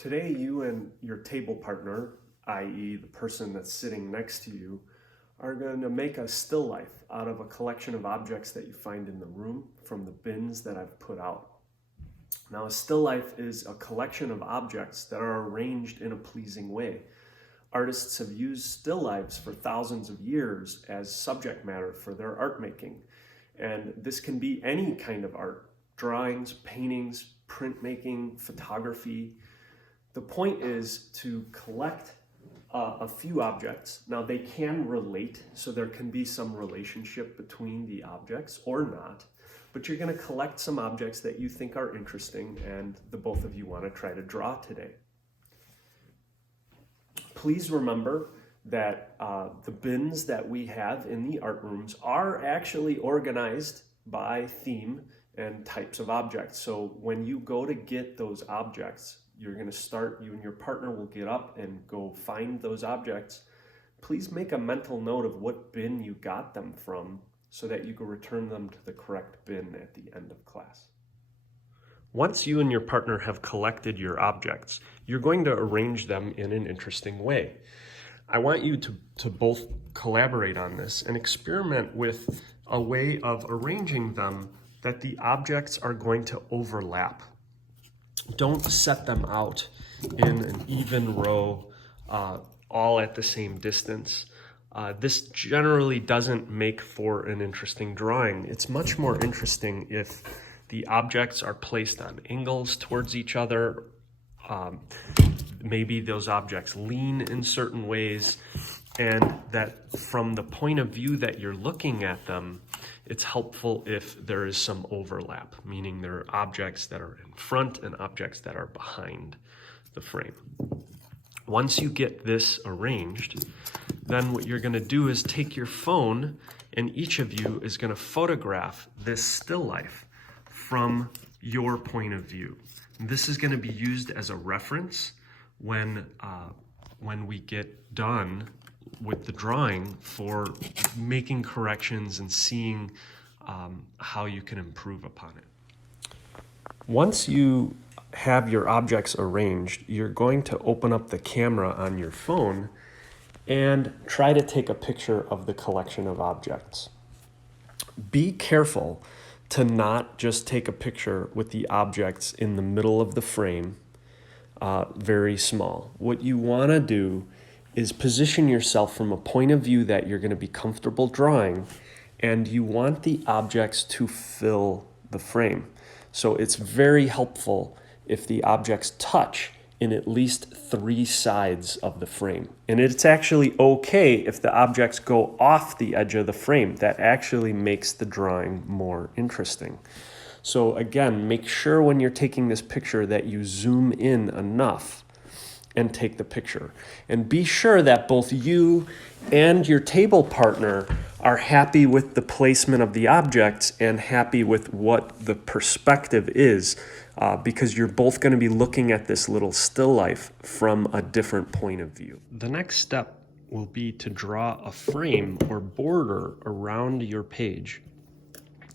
Today, you and your table partner, i.e. the person that's sitting next to you, are going to make a still life out of a collection of objects that you find in the room from the bins that I've put out. Now, a still life is a collection of objects that are arranged in a pleasing way. Artists have used still lifes for thousands of years as subject matter for their art making. And this can be any kind of art: drawings, paintings, printmaking, photography. The point is to collect a few objects. Now, they can relate, so there can be some relationship between the objects or not, but you're going to collect some objects that you think are interesting and the both of you want to try to draw today. Please remember that the bins that we have in the art rooms are actually organized by theme and types of objects. So when you go to get those objects, you're going to start, you and your partner will get up and go find those objects. Please make a mental note of what bin you got them from so that you can return them to the correct bin at the end of class. Once you and your partner have collected your objects, you're going to arrange them in an interesting way. I want you to both collaborate on this and experiment with a way of arranging them that the objects are going to overlap. Don't set them out in an even row, all at the same distance. This generally doesn't make for an interesting drawing. It's much more interesting if the objects are placed on angles towards each other. Maybe those objects lean in certain ways, and that from the point of view that you're looking at them, it's helpful if there is some overlap, meaning there are objects that are in front and objects that are behind the frame. Once you get this arranged, then what you're going to do is take your phone, and each of you is going to photograph this still life from your point of view. This is going to be used as a reference when we get done with the drawing for making corrections and seeing how you can improve upon it. Once you have your objects arranged, you're going to open up the camera on your phone and try to take a picture of the collection of objects. Be careful to not just take a picture with the objects in the middle of the frame, very small. What you want to do is position yourself from a point of view that you're going to be comfortable drawing, and you want the objects to fill the frame. So it's very helpful if the objects touch in at least 3 sides of the frame. And it's actually okay if the objects go off the edge of the frame. That actually makes the drawing more interesting. So again, make sure when you're taking this picture that you zoom in enough and take the picture. And be sure that both you and your table partner are happy with the placement of the objects and happy with what the perspective is, because you're both going to be looking at this little still life from a different point of view. The next step will be to draw a frame or border around your page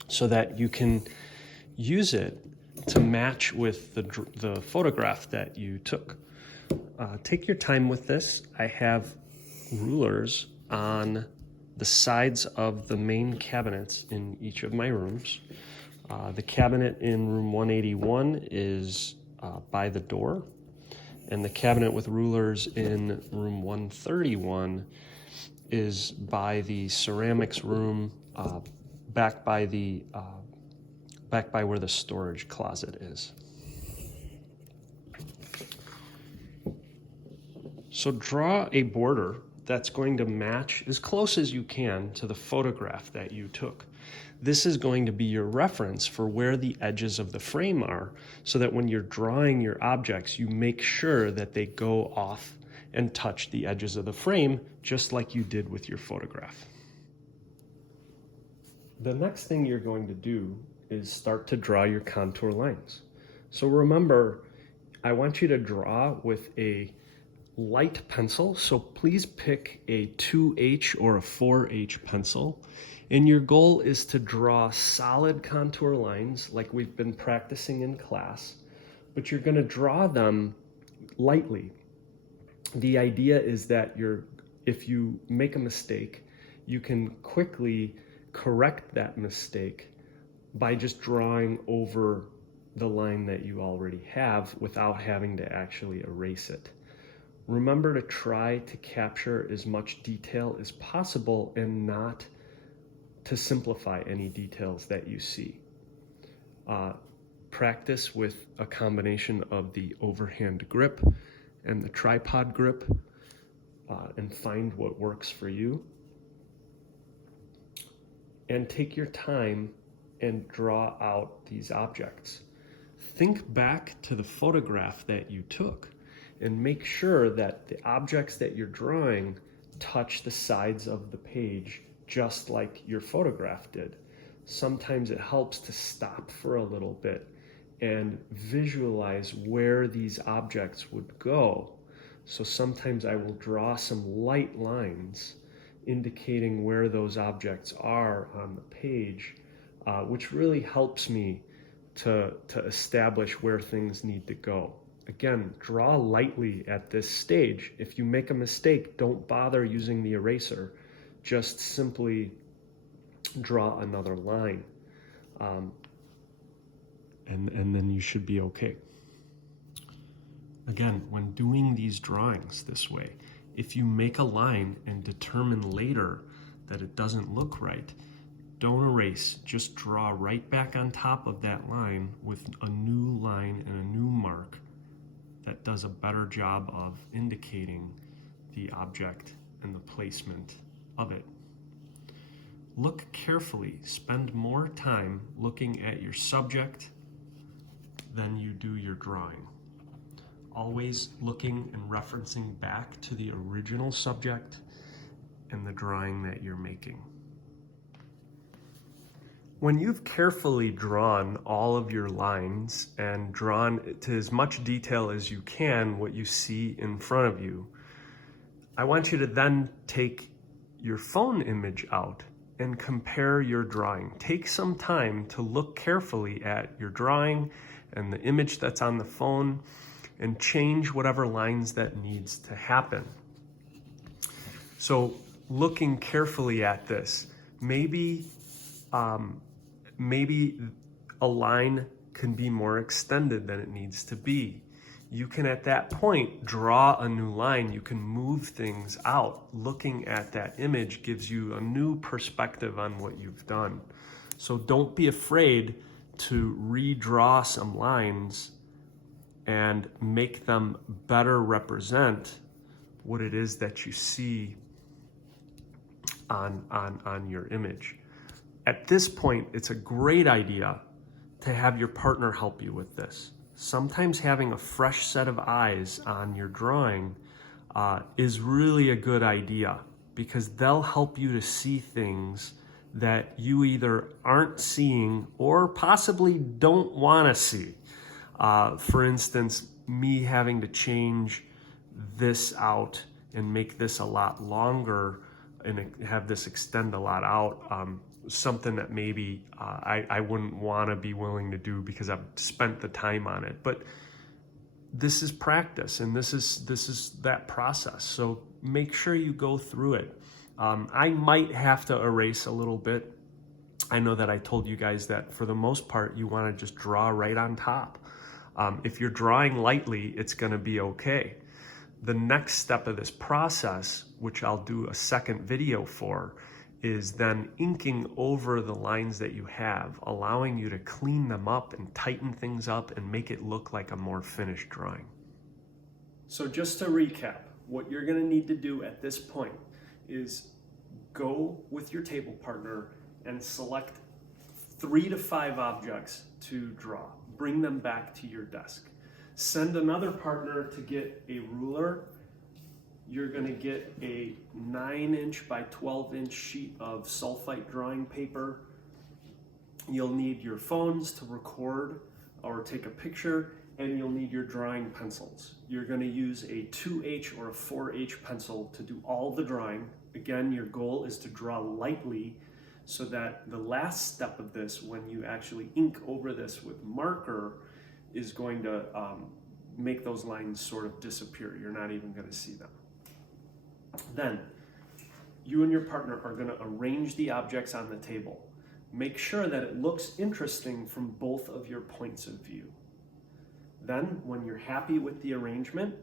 so that you can use it to match with the photograph that you took. Take your time with this. I have rulers on the sides of the main cabinets in each of my rooms. The cabinet in room 181 is by the door, and the cabinet with rulers in room 131 is by the ceramics room, back by where the storage closet is. So draw a border that's going to match as close as you can to the photograph that you took. This is going to be your reference for where the edges of the frame are, so that when you're drawing your objects, you make sure that they go off and touch the edges of the frame, just like you did with your photograph. The next thing you're going to do is start to draw your contour lines. So remember, I want you to draw with a light pencil, so please pick a 2H or a 4H pencil, and your goal is to draw solid contour lines like we've been practicing in class, but you're going to draw them lightly. The idea is that if you make a mistake, you can quickly correct that mistake by just drawing over the line that you already have without having to actually erase it. Remember to try to capture as much detail as possible and not to simplify any details that you see. Practice with a combination of the overhand grip and the tripod grip and find what works for you. And take your time and draw out these objects. Think back to the photograph that you took and make sure that the objects that you're drawing touch the sides of the page just like your photograph did. Sometimes it helps to stop for a little bit and visualize where these objects would go. So sometimes I will draw some light lines indicating where those objects are on the page, which really helps me to establish where things need to go. Again, draw lightly at this stage. If you make a mistake, don't bother using the eraser. Just simply draw another line. And then you should be okay. Again, when doing these drawings this way, if you make a line and determine later that it doesn't look right, don't erase, just draw right back on top of that line with a new line and a new mark that does a better job of indicating the object and the placement of it. Look carefully, spend more time looking at your subject than you do your drawing. Always looking and referencing back to the original subject and the drawing that you're making. When you've carefully drawn all of your lines and drawn to as much detail as you can what you see in front of you, I want you to then take your phone image out and compare your drawing. Take some time to look carefully at your drawing and the image that's on the phone and change whatever lines that needs to happen. So looking carefully at this, maybe a line can be more extended than it needs to be. You can at that point draw a new line. You can move things out. Looking at that image gives you a new perspective on what you've done. So don't be afraid to redraw some lines and make them better represent what it is that you see on your image. At this point, it's a great idea to have your partner help you with this. Sometimes having a fresh set of eyes on your drawing is really a good idea because they'll help you to see things that you either aren't seeing or possibly don't want to see. For instance, me having to change this out and make this a lot longer and have this extend a lot out, something that maybe I wouldn't want to be willing to do because I've spent the time on it. But this is practice, and this is that process. So make sure you go through it. I might have to erase a little bit. I know that I told you guys that for the most part, you want to just draw right on top. If you're drawing lightly, it's going to be okay. The next step of this process, which I'll do a second video for, is then inking over the lines that you have, allowing you to clean them up and tighten things up and make it look like a more finished drawing. So just to recap, what you're going to need to do at this point is go with your table partner and select 3 to 5 objects to draw. Bring them back to your desk. Send another partner to get a ruler. You're going to get a 9-inch by 12-inch sheet of sulfite drawing paper. You'll need your phones to record or take a picture, and you'll need your drawing pencils. You're going to use a 2H or a 4H pencil to do all the drawing. Again, your goal is to draw lightly so that the last step of this, when you actually ink over this with marker, is going to make those lines sort of disappear. You're not even going to see them. Then, you and your partner are going to arrange the objects on the table. Make sure that it looks interesting from both of your points of view. Then, when you're happy with the arrangement,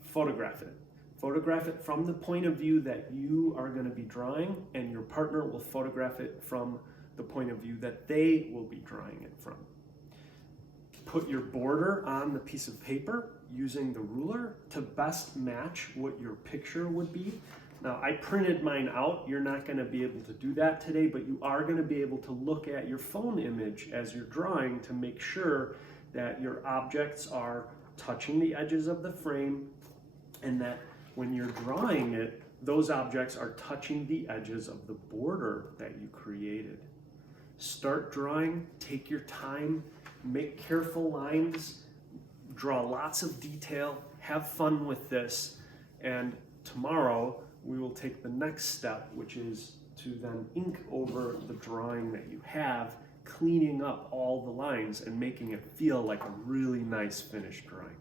photograph it. Photograph it from the point of view that you are going to be drawing, and your partner will photograph it from the point of view that they will be drawing it from. Put your border on the piece of paper using the ruler to best match what your picture would be. Now, I printed mine out. You're not going to be able to do that today, but you are going to be able to look at your phone image as you're drawing to make sure that your objects are touching the edges of the frame, and that when you're drawing it, those objects are touching the edges of the border that you created. Start drawing, take your time, make careful lines, draw lots of detail, have fun with this, and tomorrow we will take the next step, which is to then ink over the drawing that you have, cleaning up all the lines and making it feel like a really nice finished drawing.